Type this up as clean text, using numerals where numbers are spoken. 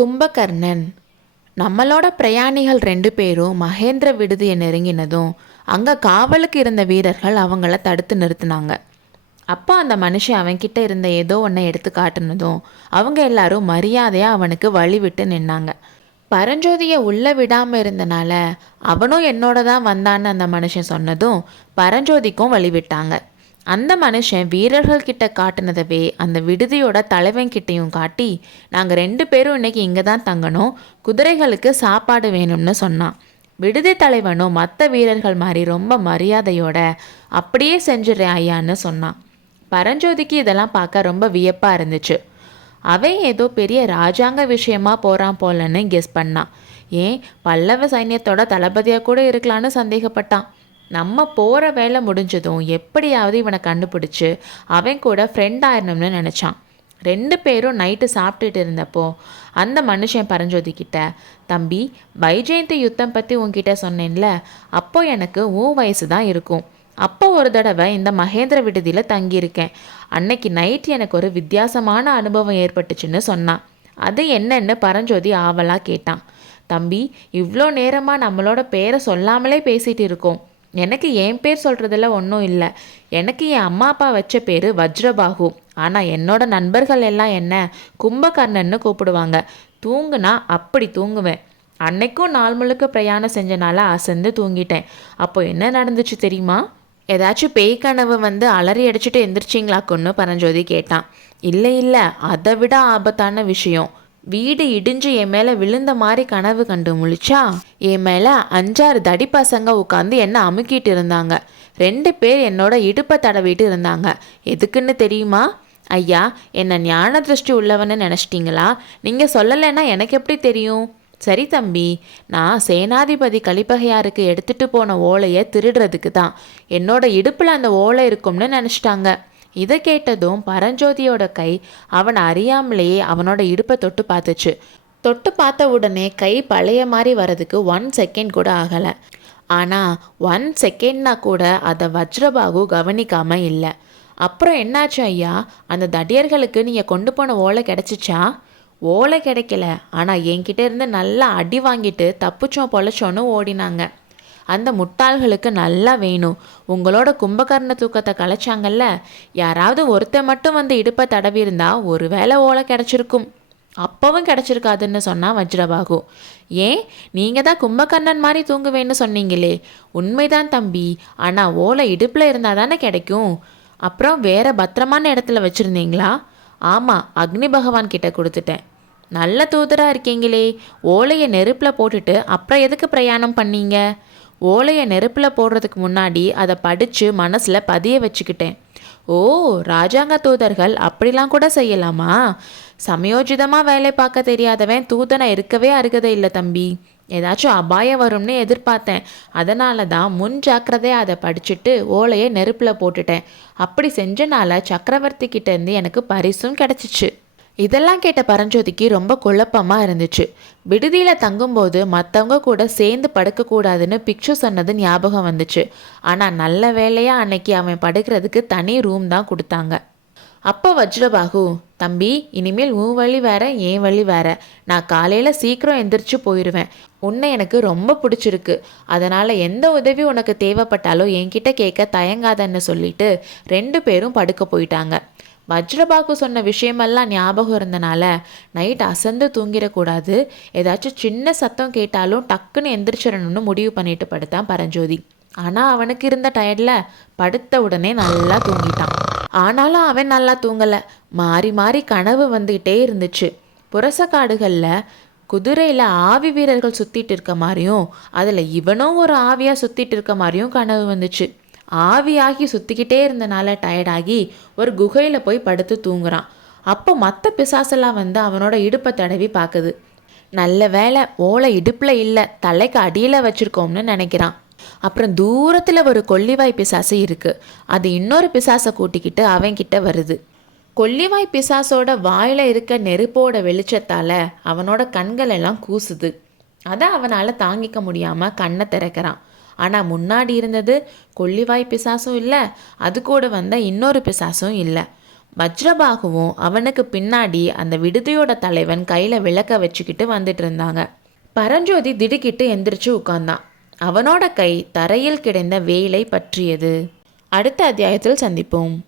கும்பகர்ணன். நம்மளோட பிரயாணிகள் 2 பேரும் மகேந்திர விடுதியை நெருங்கினதும் அங்கே காவலுக்கு இருந்த வீரர்கள் அவங்கள தடுத்து நிறுத்தினாங்க. அப்போ அந்த மனுஷன் அவன்கிட்ட இருந்த ஏதோ ஒன்றை எடுத்து காட்டுனதும் அவங்க எல்லாரும் மரியாதையாக அவனுக்கு வழி விட்டு நின்னாங்க. பரஞ்சோதியை உள்ளே விடாமல் இருந்தனால அவனும் என்னோட தான் வந்தான்னு அந்த மனுஷன் சொன்னதும் பரஞ்சோதிக்கும் வழி விட்டாங்க. அந்த மனுஷன் வீரர்கள் கிட்ட காட்டினதவே அந்த விடுதியோட தலைவன்கிட்டையும் காட்டி, நாங்கள் 2 பேரும் இன்னைக்கு இங்கே தான் தங்கணும், குதிரைகளுக்கு சாப்பாடு வேணும்னு சொன்னான். விடுதி தலைவனும் மற்ற வீரர்கள் மாதிரி ரொம்ப மரியாதையோட அப்படியே செஞ்சிடறேன் ஐயான்னு சொன்னான். பரஞ்சோதிக்கு இதெல்லாம் பார்க்க ரொம்ப வியப்பாக இருந்துச்சு. அவன் ஏதோ பெரிய ராஜாங்க விஷயமா போகிறான் போலன்னு கெஸ் பண்ணான். ஏன் பல்லவ சைன்யத்தோட தளபதியாக கூட இருக்கலான்னு சந்தேகப்பட்டான். நம்ம போகிற வேலை முடிஞ்சதும் எப்படியாவது இவனை கண்டுபிடிச்சி அவன் கூட ஃப்ரெண்ட் ஆயிடணும்னு நினச்சான். 2 பேரும் நைட்டு சாப்பிட்டுட்டு இருந்தப்போ அந்த மனுஷன் பரஞ்சோதிக்கிட்ட, தம்பி, வைஜெயந்தி யுத்தம் பற்றி உன்கிட்ட சொன்னேன்ல, அப்போ எனக்கு உன் வயசு தான் இருக்கும். அப்போ ஒரு தடவை இந்த மகேந்திர விடுதியில் தங்கியிருக்கேன். அன்னைக்கு நைட் எனக்கு ஒரு வித்தியாசமான அனுபவம் ஏற்பட்டுச்சுன்னு சொன்னான். அது என்னன்னு பரஞ்சோதி ஆவலாக கேட்டான். தம்பி, இவ்வளோ நேரமாக நம்மளோட பேரை சொல்லாமலே பேசிகிட்டு இருக்கோம். எனக்கு என் பேர் சொல்கிறதுல ஒன்றும் இல்லை. எனக்கு என் அம்மா அப்பா வச்ச பேர் வஜ்ரபாகு. ஆனால் என்னோட நண்பர்கள் எல்லாம் என்ன கும்பகர்ணன்னு கூப்பிடுவாங்க. தூங்குனா அப்படி தூங்குவேன். அன்னைக்கும் நாள் முழுக்க பிரயாணம் செஞ்சனால அசந்து தூங்கிட்டேன். அப்போ என்ன நடந்துச்சு தெரியுமா? ஏதாச்சும் பேய் கனவு வந்து அலறி அடிச்சுட்டு எந்திரிச்சிங்களாக்குன்னு பரஞ்சோதி கேட்டான். இல்லை இல்லை, அதை விட ஆபத்தான விஷயம். வீடு இடிஞ்சு என் மேலே விழுந்த மாதிரி கனவு கண்டு முழிச்சா என் மேலே 5-6 தடி பசங்க உட்காந்து என்னை அமுக்கிட்டு இருந்தாங்க. 2 பேர் என்னோட இடுப்பை தடவிட்டு இருந்தாங்க. எதுக்குன்னு தெரியுமா? ஐயா, என்னை ஞான திருஷ்டி உள்ளவன்னு நினச்சிட்டிங்களா? நீங்கள் சொல்லலைன்னா எனக்கு எப்படி தெரியும்? சரி தம்பி, நான் சேனாதிபதி கலிப்பகையாருக்கு எடுத்துகிட்டு போன ஓலையை திருடுறதுக்கு தான். என்னோட இடுப்பில் அந்த ஓலை இருக்கும்னு நினச்சிட்டாங்க. இதை கேட்டதும் பரஞ்சோதியோட கை அவனை அறியாமலேயே அவனோட இடுப்பை தொட்டு பார்த்துச்சு. தொட்டு பார்த்த உடனே கை பழைய மாதிரி வரதுக்கு 1 செகண்ட் கூட ஆகலை. ஆனால் 1 செகண்ட்னா கூட அதை வஜ்ரபாகு கவனிக்காமல் இல்லை. அப்புறம் என்னாச்சு ஐயா? அந்த தடியர்களுக்கு நீங்கள் கொண்டு போன ஓலை கிடச்சிச்சா? ஓலை கிடைக்கல, ஆனால் என்கிட்ட இருந்து நல்லா அடி வாங்கிட்டு தப்பிச்சோம் பொழைச்சோன்னு ஓடினாங்க. அந்த முட்டாள்களுக்கு நல்லா வேணும். உங்களோட கும்பகர்ண தூக்கத்தை கலைச்சாங்கல்ல, யாராவது ஒருத்தர் மட்டும் வந்து இடுப்பை தடவி இருந்தா ஒரு வேளை ஓலை கிடச்சிருக்கும். அப்பவும் கிடச்சிருக்காதுன்னு சொன்னால் வஜ்ரபாகு. ஏன், நீங்கள் தான் கும்பகர்ணன் மாதிரி தூங்குவேன்னு சொன்னீங்களே? உண்மைதான் தம்பி, ஆனால் ஓலை இடுப்பில் இருந்தால் தானே கிடைக்கும். அப்புறம் வேற பத்திரமான இடத்துல வச்சுருந்தீங்களா? ஆமாம், அக்னி பகவான் கிட்ட கொடுத்துட்டேன். நல்ல தூதராக இருக்கீங்களே. ஓலையை நெருப்பில் போட்டுட்டு அப்புறம் எதுக்கு பிரயாணம் பண்ணீங்க? ஓலையை நெருப்பில் போடுறதுக்கு முன்னாடி அதை படித்து மனசில் பதிய வச்சுக்கிட்டேன். ஓ, ராஜாங்க தூதர்கள் அப்படிலாம் கூட செய்யலாமா? சமயோஜிதமாக வேலை பார்க்க தெரியாதவன் தூதனை இருக்கவே அருகதை இல்லை தம்பி. ஏதாச்சும் அபாயம் வரும்னு எதிர்பார்த்தேன். அதனால தான் முன் ஜாக்கிரதையாக அதை படிச்சுட்டு ஓலையை நெருப்பில் போட்டுட்டேன். அப்படி செஞ்சனால சக்கரவர்த்தி கிட்டேருந்து எனக்கு பரிசும் கிடச்சிச்சு. இதெல்லாம் கேட்ட பரஞ்சோதிக்கு ரொம்ப குழப்பமாக இருந்துச்சு. விடுதியில் தங்கும்போது மற்றவங்க கூட சேர்ந்து படுக்கக்கூடாதுன்னு பிக்ஷு சொன்னது ஞாபகம் வந்துச்சு. ஆனால் நல்ல வேலையாக அன்னைக்கு அவன் படுக்கிறதுக்கு தனி ரூம் தான் கொடுத்தாங்க. அப்போ வஜ்ரபாகு, தம்பி, இனிமேல் உன் வழி வேற என் வழி வேற. நான் காலையில் சீக்கிரம் எந்திரிச்சு போயிடுவேன். உன்னை எனக்கு ரொம்ப பிடிச்சிருக்கு. அதனால் எந்த உதவி உனக்கு தேவைப்பட்டாலும் என்கிட்ட கேட்க தயங்காதன்னு சொல்லிட்டு 2 பேரும் படுக்க போயிட்டாங்க. வஜ்ரபாகு சொன்ன விஷயமெல்லாம் ஞாபகம் இருந்தனால நைட் அசந்து தூங்கிடக்கூடாது, ஏதாச்சும் சின்ன சத்தம் கேட்டாலும் டக்குன்னு எந்திரிச்சிடணும்னு முடிவு பண்ணிட்டு படுத்தான் பரஞ்சோதி. ஆனால் அவனுக்கு இருந்த டயர்டில் படுத்த உடனே நல்லா தூங்கிட்டான். ஆனாலும் அவன் நல்லா தூங்கலை. மாறி மாறி கனவு வந்துக்கிட்டே இருந்துச்சு. புரசக்காடுகளில் குதிரையில் ஆவி வீரர்கள் சுற்றிட்டு இருக்க மாதிரியும் அதில் இவனும் ஒரு ஆவியாக சுற்றிட்டு இருக்க மாதிரியும் கனவு வந்துச்சு. ஆவியாகி சுற்றிக்கிட்டே இருந்தனால டயர்டாகி ஒரு குகையில் போய் படுத்து தூங்குறான். அப்போ மற்ற பிசாசெல்லாம் வந்து அவனோட இடுப்பை தடவி பார்க்குது. நல்ல வேலை ஓலை இடுப்பில் இல்லை, தலைக்கு அடியில் வச்சுருக்கோம்னு நினைக்கிறான். அப்புறம் தூரத்தில் ஒரு கொல்லிவாய் பிசாசு இருக்குது. அது இன்னொரு பிசாசை கூட்டிக்கிட்டு அவன்கிட்ட வருது. கொல்லிவாய் பிசாசோட வாயில் இருக்க நெருப்போட வெளிச்சத்தால் அவனோட கண்கள் எல்லாம் கூசுது. அதை அவனால் தாங்கிக்க முடியாமல் கண்ணை திறக்கிறான். ஆனால் முன்னாடி இருந்தது கொல்லிவாய் பிசாசும் இல்லை, அது கூட வந்த இன்னொரு பிசாசும் இல்லை. வஜ்ரபாகுவும் அவனுக்கு பின்னாடி அந்த விடுதியோட தலைவன் கையில் விளக்க வச்சுக்கிட்டு வந்துட்டு இருந்தாங்க. பரஞ்சோதி திடுக்கிட்டு எந்திரிச்சு உட்கார்ந்தான். அவனோட கை தரையில் கிடந்த வேலை பற்றியது. அடுத்த அத்தியாயத்தில் சந்திப்போம்.